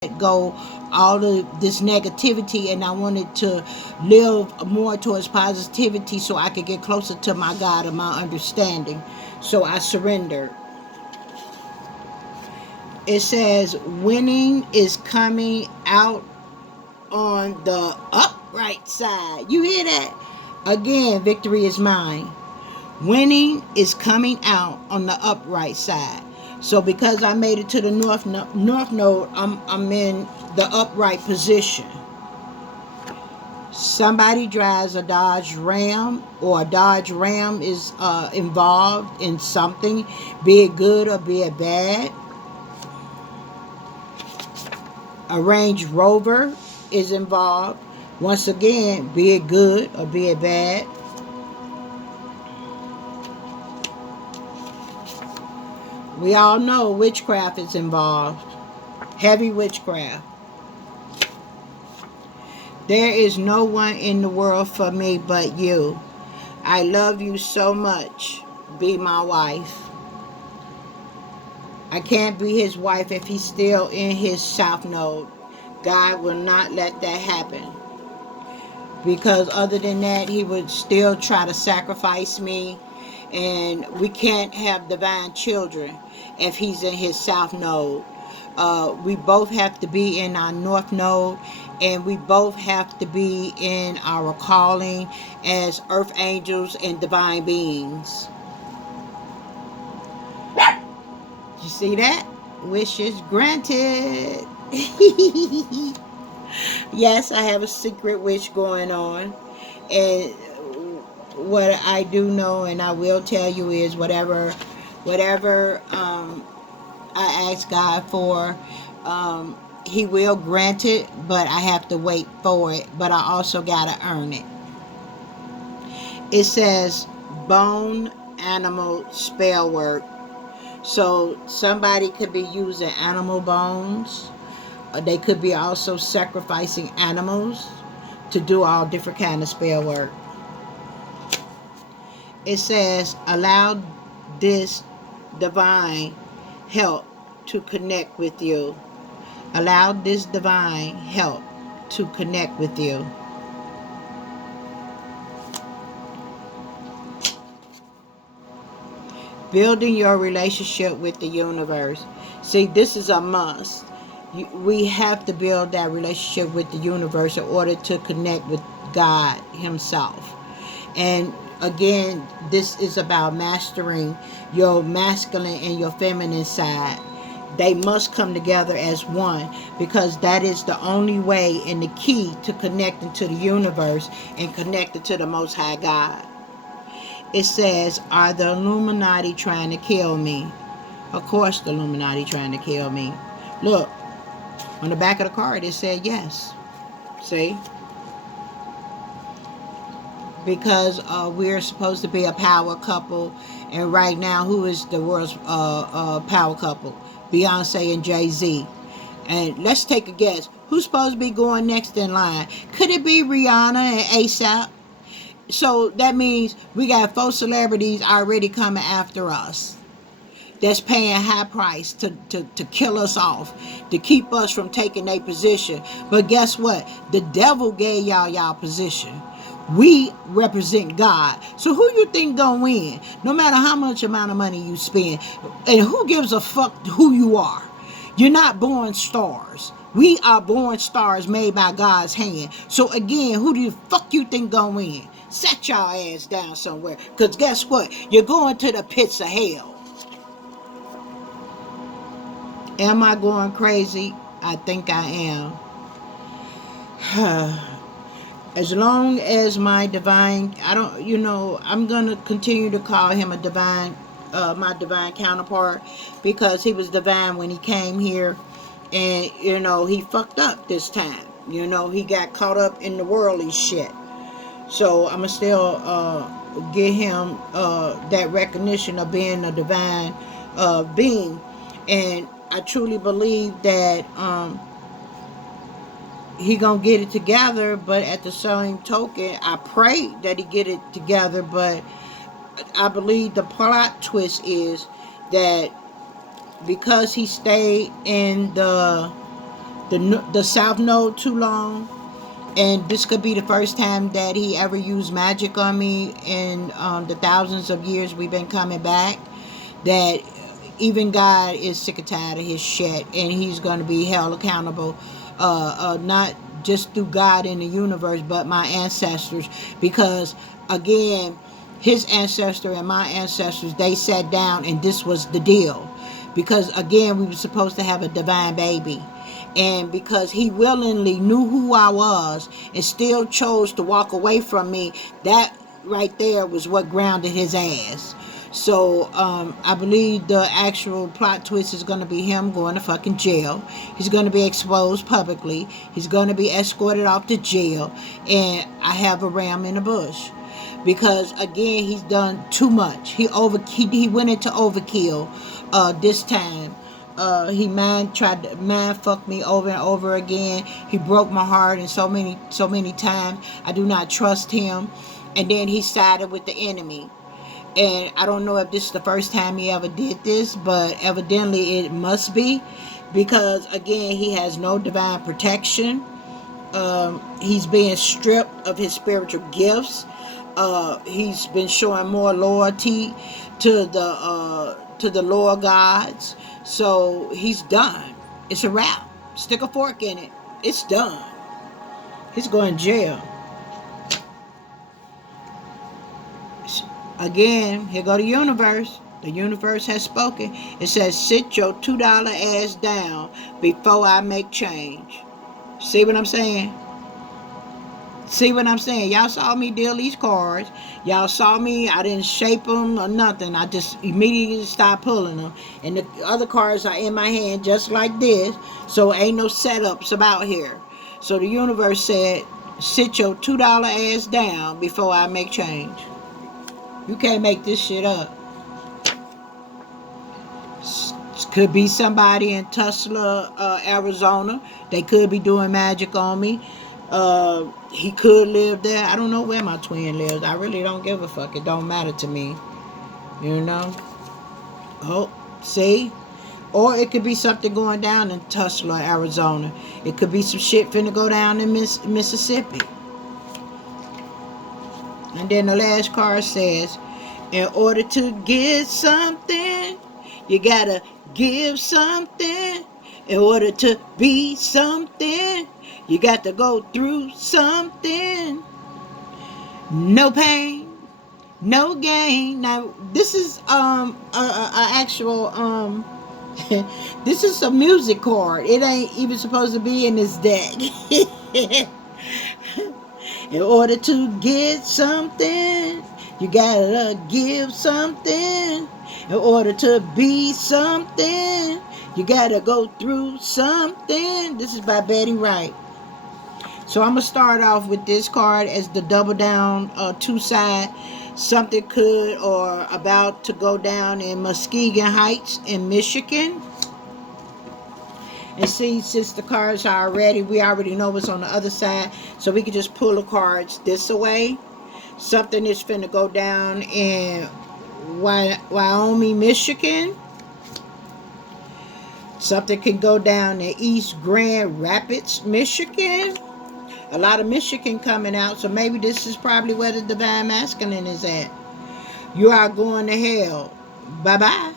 go all of this negativity, and I wanted to live more towards positivity so I could get closer to my God and my understanding. So I surrendered. It says winning is coming out on the upright side. You hear that? Again, victory is mine. Winning is coming out on the upright side. So because I made it to the north node, I'm in the upright position. Somebody drives a Dodge Ram, or a Dodge Ram is involved in something, be it good or be it bad. A Range Rover is involved. Once again, be it good or be it bad. We all know witchcraft is involved. Heavy witchcraft. There is no one in the world for me but you. I love you so much. Be my wife. I can't be his wife if he's still in his south node. God will not let that happen. Because other than that, he would still try to sacrifice me. And we can't have divine children if he's in his south node. We both have to be in our north node, and we both have to be in our calling as earth angels and divine beings. You see that? Wishes granted. Yes, I have a secret wish going on. And what I do know, and I will tell you, is whatever I ask God for, he will grant it, but I have to wait for it. But I also got to earn it. It says bone animal spell work. So somebody could be using animal bones. They could be also sacrificing animals to do all different kind of spell work. It says allow this divine help to connect with you. Allow this divine help to connect with you. Building your relationship with the universe. See, this is a must. We have to build that relationship with the universe in order to connect with God himself. And again, this is about mastering your masculine and your feminine side. They must come together as one, because that is the only way and the key to connecting to the universe and connecting to the Most High God. It says, are the Illuminati trying to kill me? Of course the Illuminati trying to kill me. Look, on the back of the card it said yes. See? Because we're supposed to be a power couple, and right now, who is the world's power couple? Beyonce and Jay-Z. And let's take a guess. Who's supposed to be going next in line? Could it be Rihanna and ASAP? So that means we got 4 celebrities already coming after us, that's paying high price to kill us off, to keep us from taking a position. But guess what? The devil gave y'all position. We represent God. So who you think gonna win? No matter how much amount of money you spend. And who gives a fuck who you are? You're not born stars. We are born stars made by God's hand. So again, who do you fuck you think gonna win? Set y'all ass down somewhere. Because guess what? You're going to the pits of hell. Am I going crazy? I think I am. As long as my divine, I'm going to continue to call him a divine, my divine counterpart, because he was divine when he came here, and, he fucked up this time. He got caught up in the worldly shit. So I'm going to still give him that recognition of being a divine being. And I truly believe that he gonna get it together, but at the same token, I pray that he get it together. But I believe the plot twist is that because he stayed in the the South Node too long, and this could be the first time that he ever used magic on me in the thousands of years we've been coming back. That even God is sick and tired of his shit, and he's going to be held accountable, not just through God in the universe, but my ancestors, because again, his ancestor and my ancestors, they sat down and this was the deal, because again, we were supposed to have a divine baby, and because he willingly knew who I was and still chose to walk away from me, that right there was what grounded his ass. So I believe the actual plot twist is going to be him going to fucking jail. He's going to be exposed publicly. He's going to be escorted off to jail, and I have a ram in the bush, because again, he's done too much. He went into overkill this time. He tried to mind fuck me over and over again. He broke my heart in so many times. I do not trust him. And then he sided with the enemy. And I don't know if this is the first time he ever did this, but evidently it must be, because again, he has no divine protection. He's being stripped of his spiritual gifts. He's been showing more loyalty to the lower gods. So he's done. It's a wrap. Stick a fork in it. It's done. He's going to jail. Again, here go the universe. The universe has spoken. It says, sit your $2 ass down before I make change. See what I'm saying? See what I'm saying? Y'all saw me deal these cards. Y'all saw me. I didn't shape them or nothing. I just immediately stopped pulling them. And the other cards are in my hand just like this. So ain't no setups about here. So the universe said, sit your $2 ass down before I make change. You can't make this shit up. Could be somebody in Tulsa, Arizona. They could be doing magic on me. He could live there. I don't know where my twin lives. I really don't give a fuck. It don't matter to me. You know? Oh, see? Or it could be something going down in Tulsa, Arizona. It could be some shit finna go down in Mississippi. And then the last card says, in order to get something, you gotta give something. In order to be something, you got to go through something. No pain, no gain. Now this is a actual this is a music chord. It ain't even supposed to be in this deck. In order to get something, you gotta give something. In order to be something, you gotta go through something. This is by Betty Wright. So I'm gonna start off with this card as the double down two side. Something could or about to go down in Muskegon Heights in Michigan. And see, since the cards are we already know what's on the other side, so we can just pull the cards this away. Something is finna go down in Wyoming, Michigan. Something can go down in East Grand Rapids, Michigan. A lot of Michigan coming out, so maybe this is probably where the divine masculine is at. You are going to hell. Bye-bye.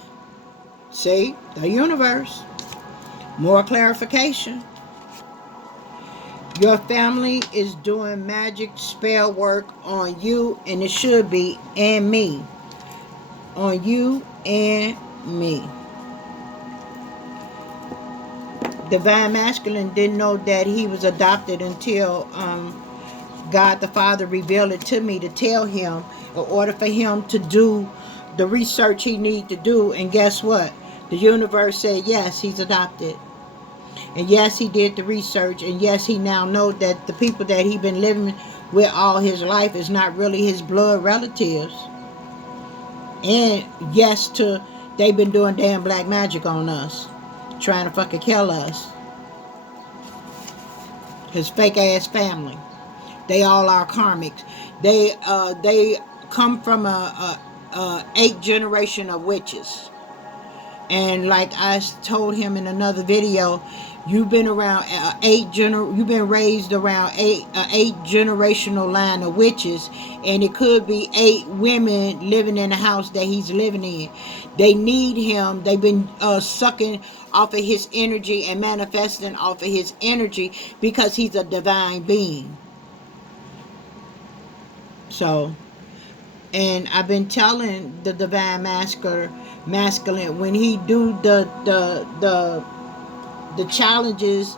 See? The universe. More clarification. Your family is doing magic spell work on you, and it should be, and me. On you and me. Divine Masculine didn't know that he was adopted until God the Father revealed it to me to tell him in order for him to do the research he needed to do. And guess what? The universe said, yes, he's adopted. And yes, he did the research. And yes, he now knows that the people that he's been living with all his life is not really his blood relatives. And yes, they've been doing damn black magic on us. Trying to fucking kill us. His fake ass family. They all are karmics. They come from a 8th generation of witches. And like I told him in another video, You've been around you've been raised around eight generational line of witches, and it could be 8 women living in the house that he's living in. They need him. They've been sucking off of his energy and manifesting off of his energy because he's a divine being. So, and I've been telling the divine masculine, when he do the challenges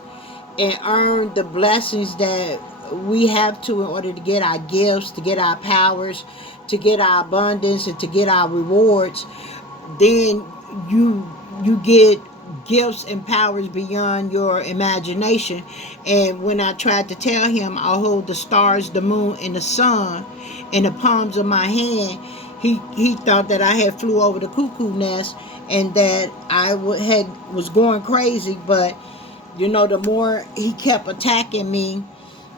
and earn the blessings that we have to in order to get our gifts, to get our powers, to get our abundance, and to get our rewards, then you get gifts and powers beyond your imagination. And when I tried to tell him I hold the stars, the moon, and the sun in the palms of my hand, he thought that I had flew over the cuckoo nest and that had was going crazy. But the more he kept attacking me,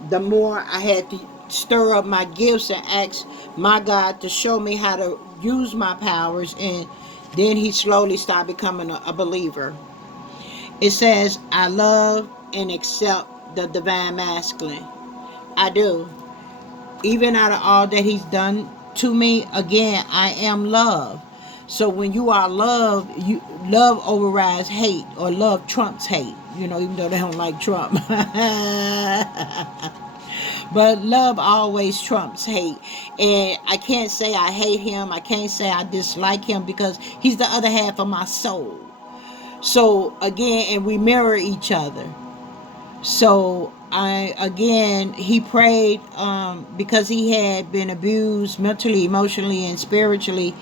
the more I had to stir up my gifts and ask my God to show me how to use my powers. And then he slowly started becoming a believer. It says, I love and accept the divine masculine. I do. Even out of all that he's done to me, again, I am love. So when you are love, love overrides hate, or love trumps hate. Even though they don't like Trump. But love always trumps hate. And I can't say I hate him. I can't say I dislike him, because he's the other half of my soul. So again, and we mirror each other. So he prayed, because he had been abused mentally, emotionally, and spiritually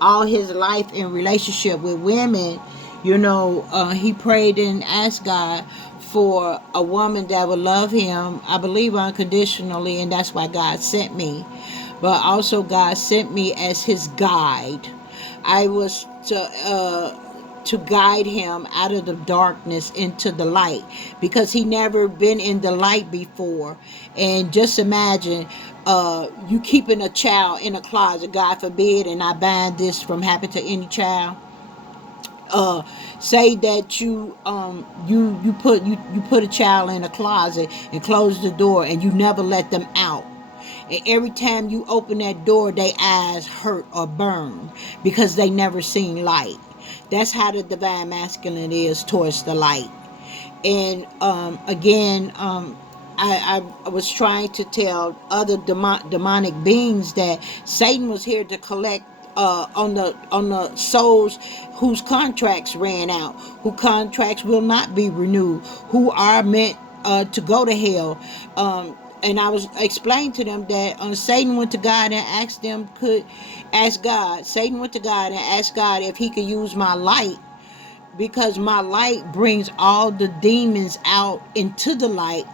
all his life in relationship with women. He prayed and asked God for a woman that would love him, I believe, unconditionally, and that's why God sent me. But also God sent me as his guide. I was to guide him out of the darkness into the light, because he never been in the light before. And just imagine, you keeping a child in a closet, God forbid, and I bind this from happening to any child. Say that you put a child in a closet and close the door, and you never let them out. And every time you open that door, their eyes hurt or burn because they never seen light. That's how the divine masculine is towards the light. And again, I was trying to tell other demonic beings that Satan was here to collect on the souls whose contracts ran out, who contracts will not be renewed, who are meant to go to hell. And I was explaining to them that Satan went to God and Satan went to God and asked God if he could use my light, because my light brings all the demons out into the light.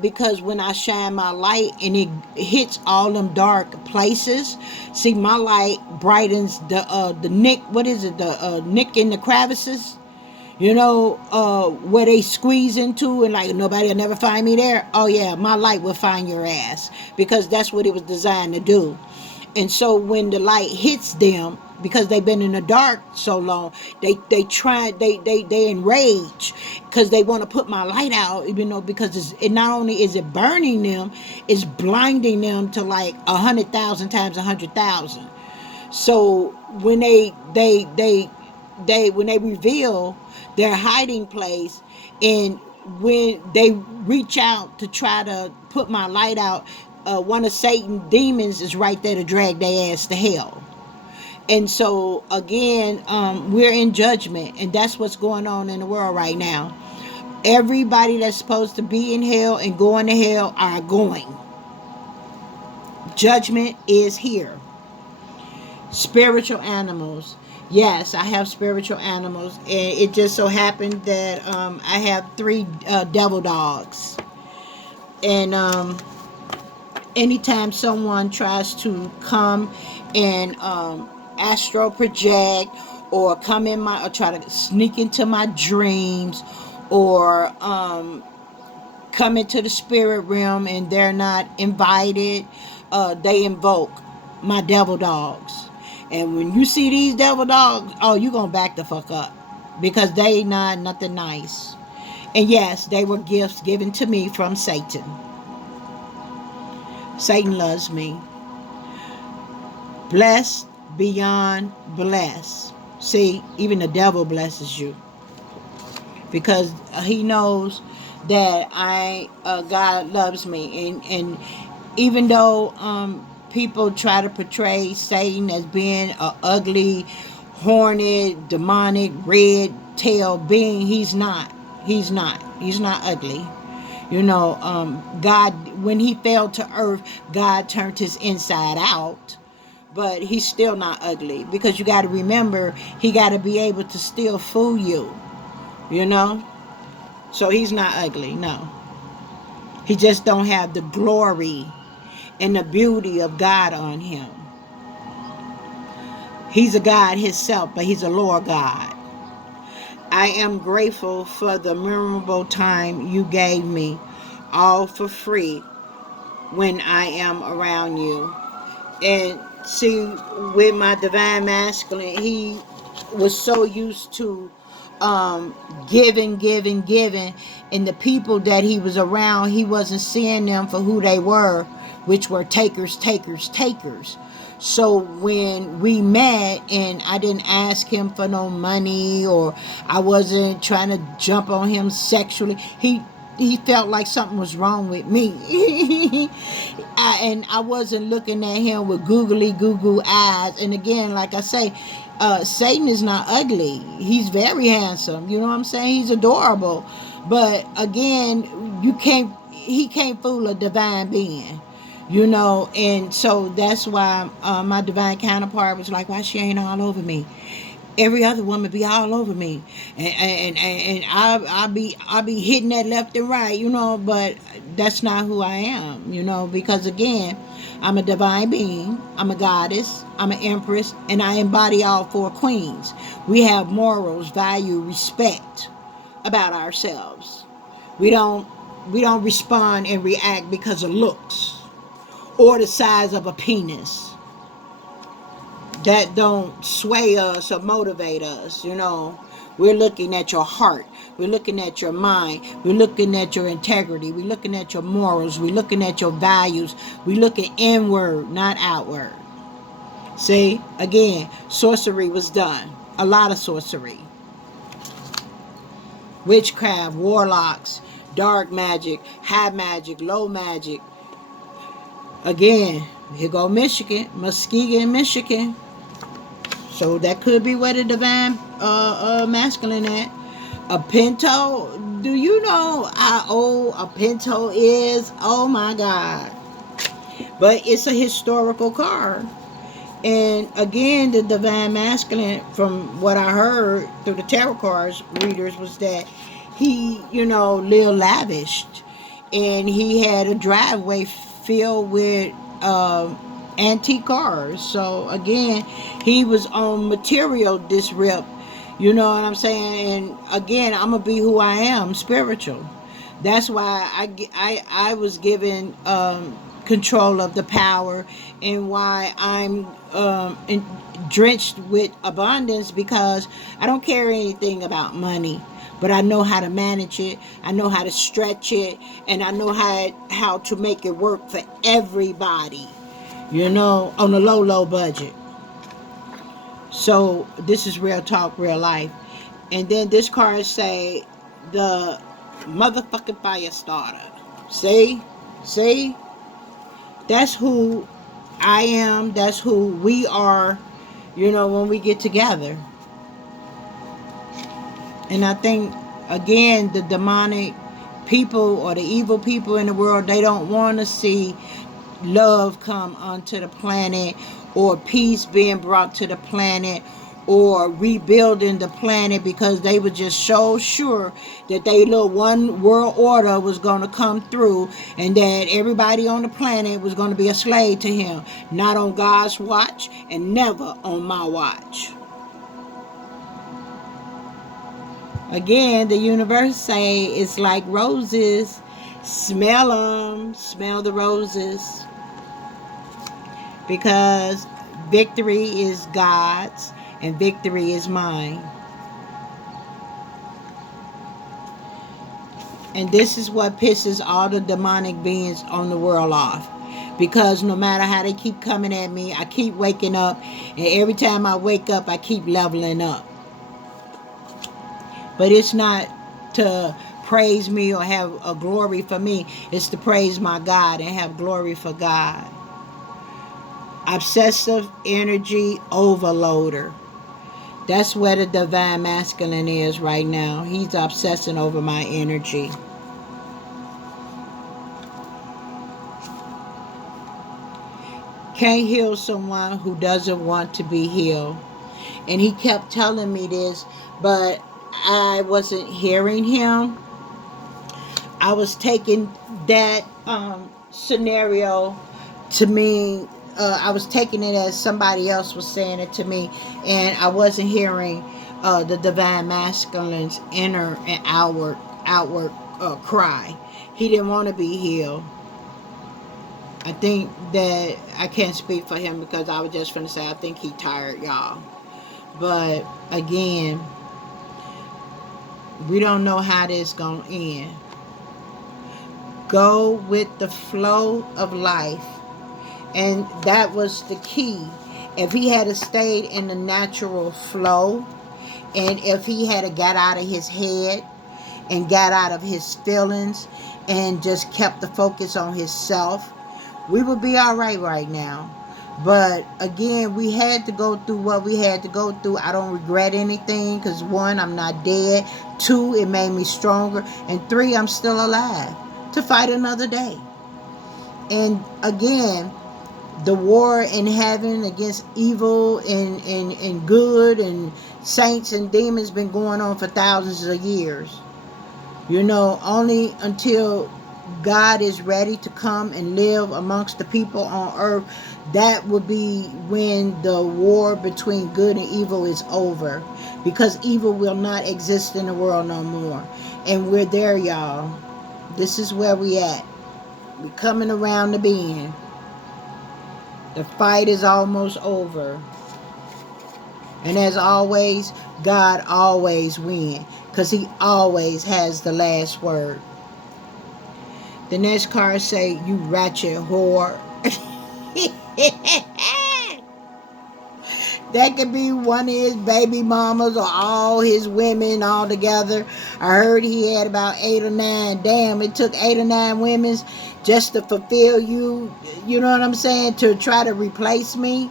Because when I shine my light and it hits all them dark places, see, my light brightens the nick. What is it? The nick in the crevices. Where they squeeze into, and like nobody will never find me there. Oh yeah, my light will find your ass, because that's what it was designed to do. And so when the light hits them, because they've been in the dark so long, they enrage, because they want to put my light out, because it not only is it burning them, it's blinding them to like 100,000 times 100,000. So when when they reveal their hiding place, and when they reach out to try to put my light out, one of Satan's demons is right there to drag their ass to hell. And so again, we're in judgment, and that's what's going on in the world right now. Everybody that's supposed to be in hell and going to hell are going. Judgment is here. Spiritual animals. Yes, I have spiritual animals, and it just so happened that I have 3 devil dogs. And anytime someone tries to come and astral project, or try to sneak into my dreams, or come into the spirit realm and they're not invited, they invoke my devil dogs. And when you see these devil dogs, oh, you gonna back the fuck up, because they not nothing nice. And yes, they were gifts given to me from Satan. Satan loves me. Blessed beyond blessed. See, even the devil blesses you because he knows that God loves me, and even though people try to portray Satan as being a ugly, horned, demonic, red tail being, he's not. He's not ugly. God, when he fell to earth, God turned his inside out, but he's still not ugly, because you got to remember, he got to be able to still fool you, you know. So he's not ugly, no. He just don't have the glory and the beauty of God on him. He's a God himself, but he's a Lord God. I am grateful for the memorable time you gave me, all for free, when I am around you. And see, with my divine masculine, he was so used to giving, and the people that he was around, he wasn't seeing them for who they were, which were takers, takers, takers. So when we met, and I didn't ask him for no money, or I wasn't trying to jump on him sexually, he felt like something was wrong with me. And I wasn't looking at him with googly goo eyes. And again, like I say, Satan is not ugly. He's very handsome. You know what I'm saying? He's adorable. But again, he can't fool a divine being. And so that's why my divine counterpart was like, why she ain't all over me? Every other woman be all over me, and I'll be hitting that left and right, but that's not who I am, because again, I'm a divine being, I'm a goddess, I'm an empress, and I embody all four queens. We have morals, value, respect about ourselves. We don't respond and react because of looks or the size of a penis. That don't sway us or motivate us. We're looking at your heart, we're looking at your mind, we're looking at your integrity, we're looking at your morals, we're looking at your values, we're looking inward, not outward. See, again, sorcery was done, a lot of sorcery, witchcraft, warlocks, dark magic, high magic, low magic. Again, here go Michigan, Muskegon, Michigan. So that could be where the divine masculine at. A Pinto. Do you know how old a Pinto is? Oh my God. But it's a historical car. And again, the divine masculine, from what I heard through the tarot cards readers, was that he, lived lavished. And he had a driveway filled with antique cars. So again, he was on material disrep. You know what I'm saying? And again, I'm going to be who I am, spiritual. That's why I was given control of the power, and why I'm drenched with abundance, because I don't care anything about money, but I know how to manage it, I know how to stretch it, and I know how to make it work for everybody, on a low budget. So this is real talk, real life. And then this card say the motherfucking fire starter. See, that's who I am, that's who we are, when we get together. And I think, again, the demonic people or the evil people in the world, they don't want to see love come onto the planet, or peace being brought to the planet, or rebuilding the planet, because they were just so sure that they little one world order was going to come through, and that everybody on the planet was going to be a slave to him. Not on God's watch, and never on my watch. Again, the universe say it's like roses. Smell them. Smell the roses. Because victory is God's and victory is mine. And this is what pisses all the demonic beings on the world off. Because no matter how they keep coming at me, I keep waking up. And every time I wake up, I keep leveling up. But it's not to praise me or have a glory for me. It's to praise my God and have glory for God. Obsessive energy overloader. That's where the divine masculine is right now. He's obsessing over my energy. Can't heal someone who doesn't want to be healed. And he kept telling me this, but I wasn't hearing him. I was taking that scenario to mean, I was taking it as somebody else was saying it to me, and I wasn't hearing the divine masculine's inner and outward cry. He didn't want to be healed. I think that I can't speak for him because I was just going to say I think he tired, y'all. But again, we don't know how this going to end. Go with the flow of life. And that was the key. If he had stayed in the natural flow, and if he had got out of his head and got out of his feelings and just kept the focus on himself, we would be all right now. But again, we had to go through what we had to go through. I don't regret anything because 1, I'm not dead. 2, it made me stronger. And 3, I'm still alive to fight another day. And again, the war in heaven against evil and good and saints and demons been going on for thousands of years. You know, only until God is ready to come and live amongst the people on earth, that will be when the war between good and evil is over. Because evil will not exist in the world no more. And we're there, y'all. This is where we at. We're coming around the bend. The fight is almost over. And as always, God always wins. Because he always has the last word. The next card say, you ratchet whore. That could be one of his baby mamas or all his women all together. I heard he had about 8 or 9. Damn, it took 8 or 9 women just to fulfill you. You know what I'm saying? To try to replace me.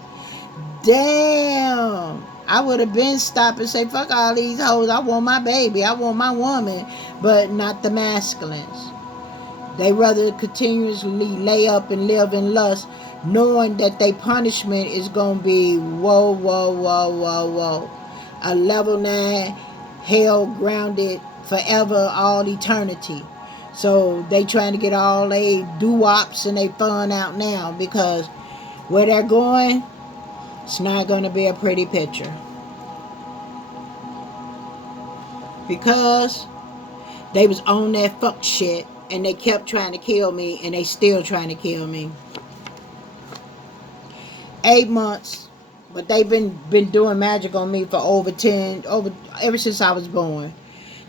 Damn. I would have been stopped and say, fuck all these hoes. I want my baby. I want my woman. But not the masculines. They rather continuously lay up and live in lust, knowing that their punishment is going to be whoa, whoa, whoa, whoa, whoa. A level 9, hell grounded forever, all eternity. So they trying to get all they doo-wops and they fun out now because where they're going, it's not going to be a pretty picture. Because they was on that fuck shit and they kept trying to kill me and they still trying to kill me. 8 months, but they've been doing magic on me for ever since I was born.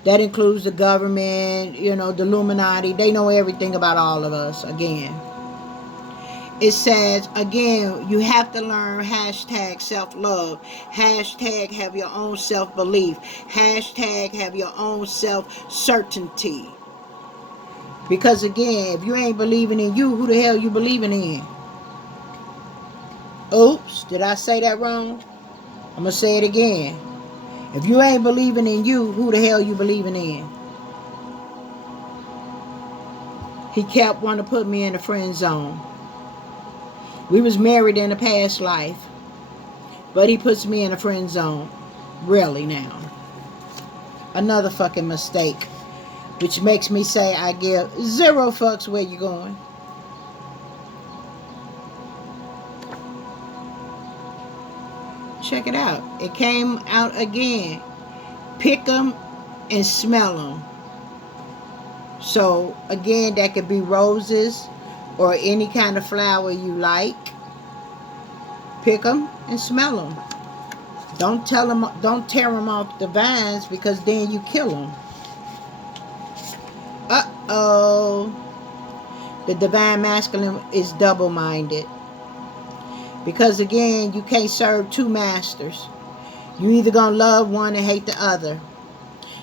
That includes the government, you know, the Illuminati. They know everything about all of us. Again, it says, again, you have to learn hashtag self-love, hashtag have your own self-belief, hashtag have your own self-certainty. Because again, if you ain't believing in you, who the hell you believing in? Oops, did I say that wrong? I'm going to say it again. If you ain't believing in you, who the hell you believing in? He kept wanting to put me in the friend zone. We was married in a past life. But he puts me in a friend zone. Really now. Another fucking mistake. Which makes me say I give 0 fucks where you going. Check it out. It came out again. Pick them and smell them. So, again, that could be roses or any kind of flower you like. Pick them and smell them. Don't tear them off the vines because then you kill them. Oh, the divine masculine is double-minded. Because again, you can't serve two masters. You either gonna love one and hate the other.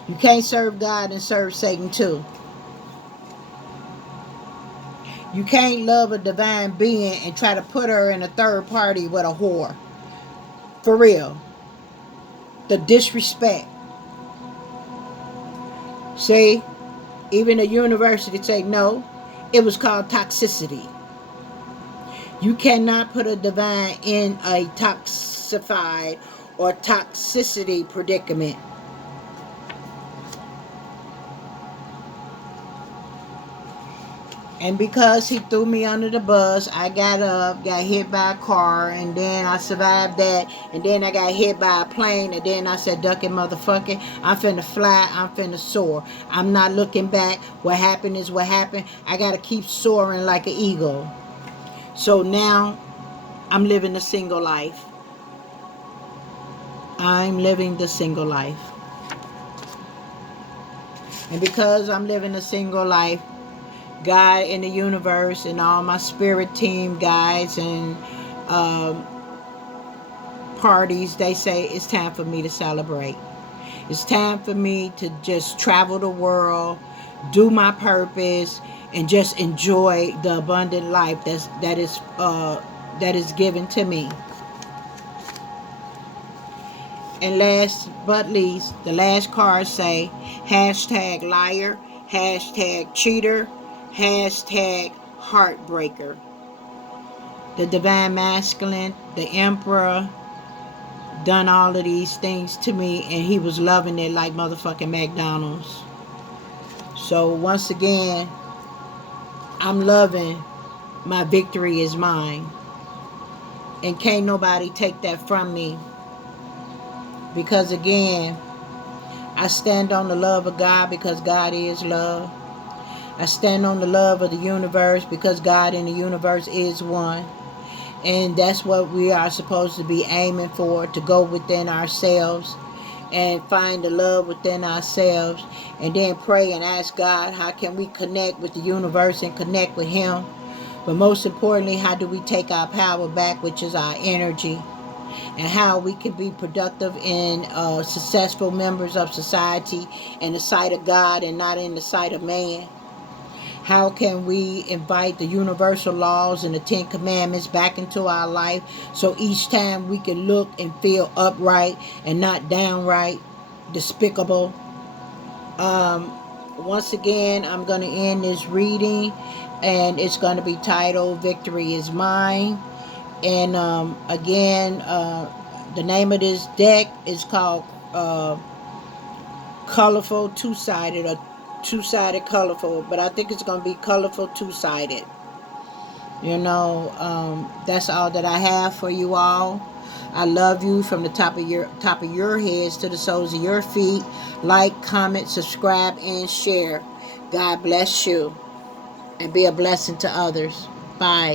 You can't serve God and serve Satan too. You can't love a divine being and try to put her in a third party with a whore. For real. The disrespect. See, even the university say no. It was called toxicity. You cannot put a divine in a toxified or toxicity predicament. And because he threw me under the bus, I got up, got hit by a car, and then I survived that. And then I got hit by a plane, and then I said, duck it, motherfucker. I'm finna fly, I'm finna soar. I'm not looking back. What happened is what happened. I gotta keep soaring like an eagle. So now, I'm living a single life. I'm living the single life. And because I'm living a single life, God in the universe and all my spirit team guides and um, parties, they say it's time for me to celebrate. It's time for me to just travel the world, do my purpose, and just enjoy the abundant life that is given to me. And last but least, the last card say hashtag liar, hashtag cheater, hashtag heartbreaker. The divine masculine, the emperor, done all of these things to me, and he was loving it like motherfucking McDonald's. So once again, I'm loving my victory is mine. And can't nobody take that from me. Because again, I stand on the love of God because God is love. I stand on the love of the universe because God and the universe is one. And that's what we are supposed to be aiming for, to go within ourselves and find the love within ourselves, and then pray and ask God, how can we connect with the universe and connect with Him? But most importantly, how do we take our power back, which is our energy, and how we can be productive and successful members of society in the sight of God and not in the sight of man? How can we invite the universal laws and the 10 commandments back into our life so each time we can look and feel upright and not downright despicable? Once again, I'm going to end this reading, and it's going to be titled Victory is Mine. And again, the name of this deck is called Colorful Two-Sided, or Two-Sided Colorful, but I think it's going to be Colorful Two-Sided. That's all that I have for you all. I love you from the top of your heads to the soles of your feet. Like, comment, subscribe, and share. God bless you, and be a blessing to others. Bye.